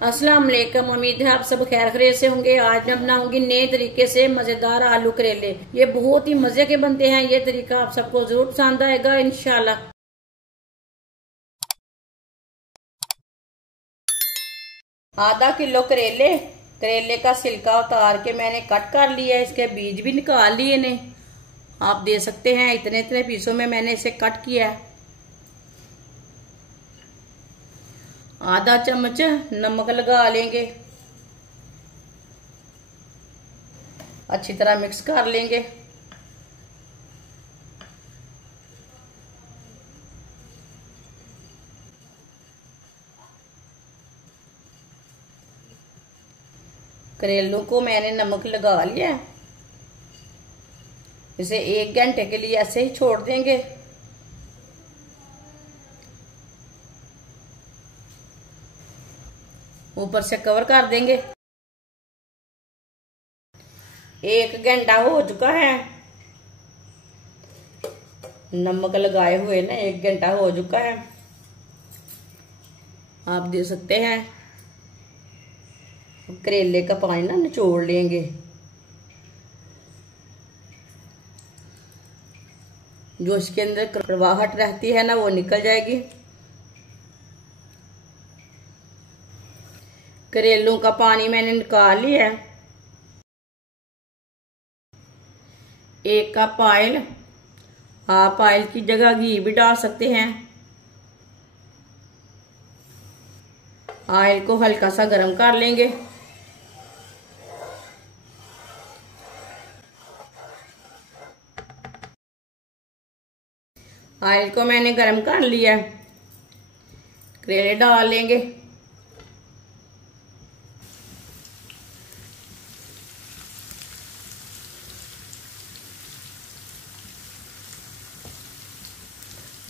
अस्सलाम वालेकुम। उम्मीद है आप सब खैर खैरियत से होंगे। आज मैं बनाऊंगी नए तरीके से मजेदार आलू करेले। ये बहुत ही मजे के बनते हैं। ये तरीका आप सबको जरूर पसंद आएगा इंशाल्लाह। आधा किलो करेले, करेले का छिलका उतार के मैंने कट कर लिया है। इसके बीज भी निकाल लिए ने। आप दे सकते हैं इतने इतने पीसों में मैंने इसे कट किया है। आधा चम्मच नमक लगा लेंगे, अच्छी तरह मिक्स कर लेंगे। करेलों को मैंने नमक लगा लिया, इसे 1 घंटे के लिए ऐसे ही छोड़ देंगे। ऊपर से कवर कर देंगे। 1 घंटा हो चुका है, नमक लगाए हुए ना 1 घंटा हो चुका है। आप देख सकते हैं करेले का पानी ना निचोड़ लेंगे। जो इसके अंदर कड़वाहट रहती है ना वो निकल जाएगी। करेलों का पानी मैंने निकाल लिया है। 1 कप ऑयल, आप ऑयल की जगह घी भी डाल सकते हैं। ऑयल को हल्का सा गर्म कर लेंगे। ऑयल को मैंने गर्म कर लिया, करेले डाल लेंगे।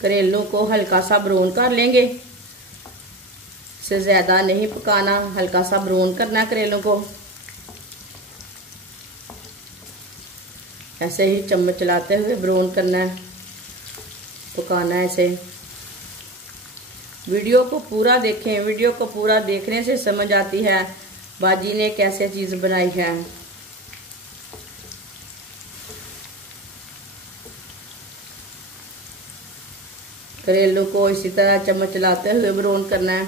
करेलों को हल्का सा ब्राउन कर लेंगे, इससे ज्यादा नहीं पकाना, हल्का सा ब्राउन करना करेलों को। ऐसे ही चम्मच चलाते हुए ब्राउन करना है, पकाना है इसे। वीडियो को पूरा देखें, वीडियो को पूरा देखने से समझ आती है बाजी ने कैसे चीज बनाई है। करेलों को इसी तरह चम्मच चलाते हुए ब्राउन करना है।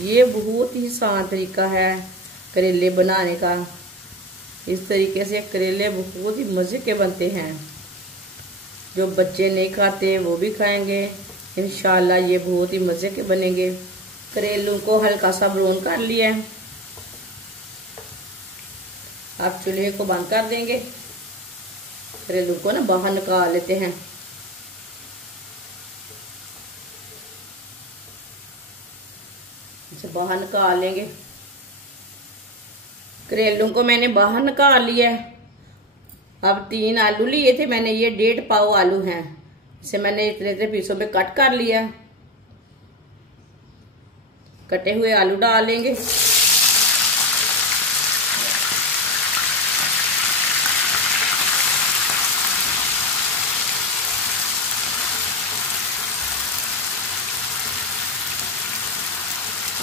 ये बहुत ही आसान तरीका है करेले बनाने का। इस तरीके से करेले बहुत ही मजे के बनते हैं। जो बच्चे नहीं खाते वो भी खाएंगे इंशाल्लाह। ये बहुत ही मजे के बनेंगे। करेलों को हल्का सा ब्राउन कर लिया है, आप चूल्हे को बंद कर देंगे। करेलों को ना बाहर निकाल लेते हैं। इसे बाहर निकाल लेंगे। करेलों को मैंने बाहर निकाल लिया है। अब 3 आलू लिए थे मैंने, ये 1.5 पाव आलू हैं। इसे मैंने इतने इतने पीसों में कट कर लिया। कटे हुए आलू डाल लेंगे।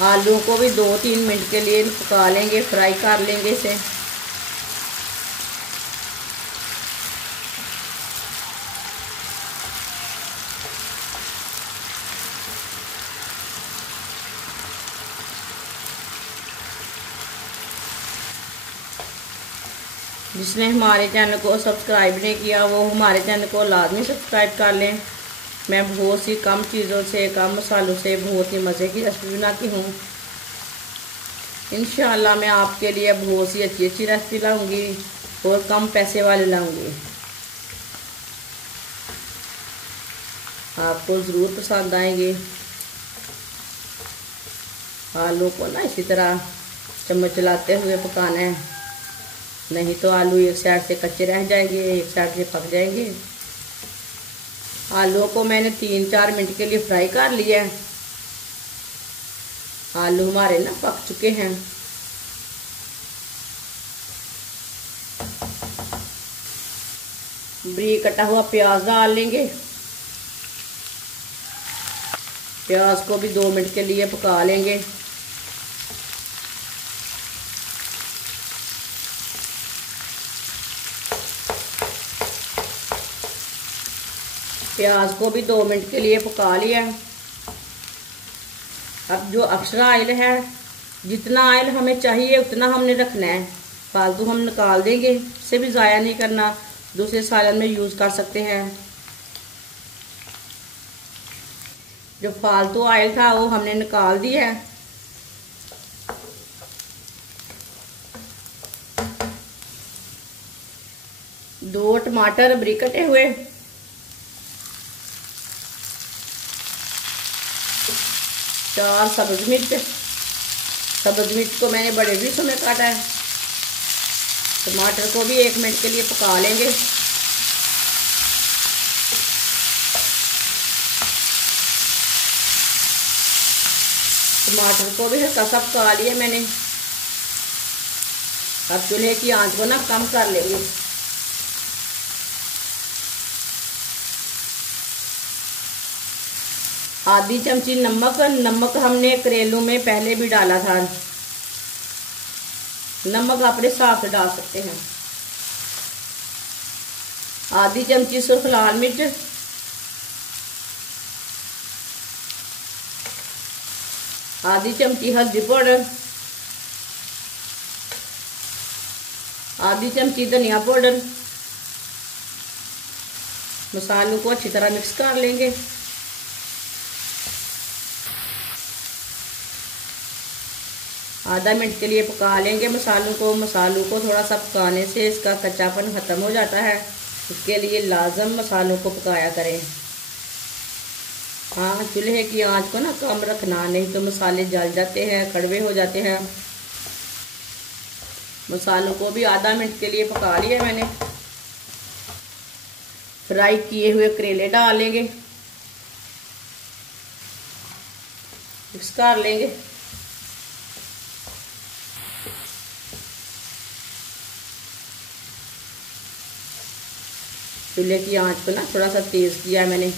आलू को भी 2-3 मिनट के लिए पका लेंगे, फ्राई कर लेंगे इसे। जिसने हमारे चैनल को सब्सक्राइब नहीं किया वो हमारे चैनल को लाजमी सब्सक्राइब कर लें। मैं बहुत सी कम चीज़ों से, कम मसालों से बहुत ही मज़े की रेसिपी बनाती हूँ। इंशाल्लाह मैं आपके लिए बहुत सी अच्छी अच्छी रेसिपी लाऊंगी और कम पैसे वाली लाऊंगी। आपको ज़रूर पसंद आएंगे। आलू को ना इसी तरह चम्मच चलाते हुए पकाना है, नहीं तो आलू एक साइड से कच्चे रह जाएंगे, एक साइड से पक जाएंगे। आलू को मैंने 3-4 मिनट के लिए फ्राई कर लिया है। आलू हमारे ना पक चुके हैं। बारीक कटा हुआ प्याज डाल लेंगे। प्याज को भी 2 मिनट के लिए पका लेंगे। प्याज को भी 2 मिनट के लिए पका लिया। अब जो एक्स्ट्रा ऑयल है, जितना ऑयल हमें चाहिए उतना हमने रखना है, फालतू हम निकाल देंगे, इसे भी ज़ाया नहीं करना, दूसरे सालन में यूज़ कर सकते हैं। जो फालतू ऑयल था वो हमने निकाल दिया है। दो टमाटर बारीक कटे हुए, 4 सब्ज मिर्च। सब्ज मिर्च को मैंने बड़े पीसों में काटा है। टमाटर को भी 1 मिनट के लिए पका लेंगे। टमाटर को भी हल्का सा पका लिया मैंने। अब चूल्हे की आंच को ना कम कर लेंगे। आधी चमची नमक हमने करेलों में पहले भी डाला था। नमक अपने हिसाब से डाल सकते हैं। आधी चमची सुर्ख लाल मिर्च, आधी चमची हल्दी पाउडर, आधी चमची धनिया पाउडर। मसालों को अच्छी तरह मिक्स कर लेंगे। आधा मिनट के लिए पका लेंगे मसालों को थोड़ा सा पकाने से इसका कच्चापन ख़त्म हो जाता है। इसके लिए लाजम मसालों को पकाया करें। हाँ, चूल्हे की आंच को ना कम रखना, नहीं तो मसाले जल जाते हैं, कड़वे हो जाते हैं। मसालों को भी आधा मिनट के लिए पका लिया मैंने। फ्राई किए हुए करेले डाल लेंगे, मिक्स कर लेंगे। चूल्हे की आंच को ना थोड़ा सा तेज किया मैंने।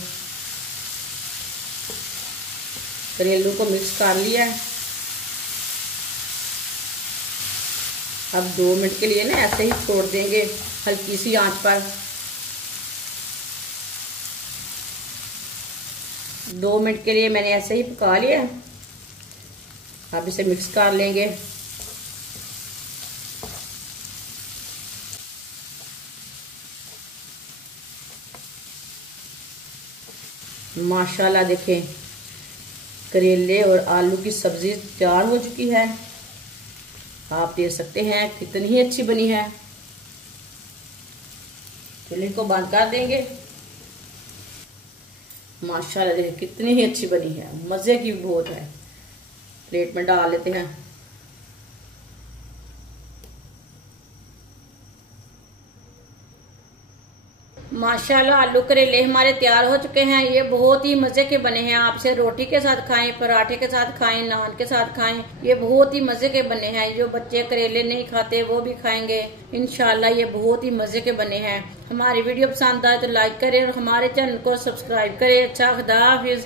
करेलों को मिक्स कर लिया है। अब 2 मिनट के लिए ना ऐसे ही छोड़ देंगे हल्की सी आंच पर। 2 मिनट के लिए मैंने ऐसे ही पका लिया। अब इसे मिक्स कर लेंगे। माशाल्लाह देखें, करेले और आलू की सब्जी तैयार हो चुकी है। आप देख सकते हैं कितनी ही अच्छी बनी है। चूल्हे को बंद कर देंगे। माशाल्लाह देखें कितनी ही अच्छी बनी है, मज़े की बहुत है। प्लेट में डाल लेते हैं। माशाल्लाह आलू करेले हमारे तैयार हो चुके हैं। ये बहुत ही मजे के बने हैं। आप इसे रोटी के साथ खाएं, पराठे के साथ खाएं, नान के साथ खाएं। ये बहुत ही मजे के बने हैं। जो बच्चे करेले नहीं खाते वो भी खाएंगे इंशाल्लाह। ये बहुत ही मजे के बने हैं। हमारी वीडियो पसंद आए तो लाइक करें और हमारे चैनल को सब्सक्राइब करें। अच्छा, खुदा हाफिज।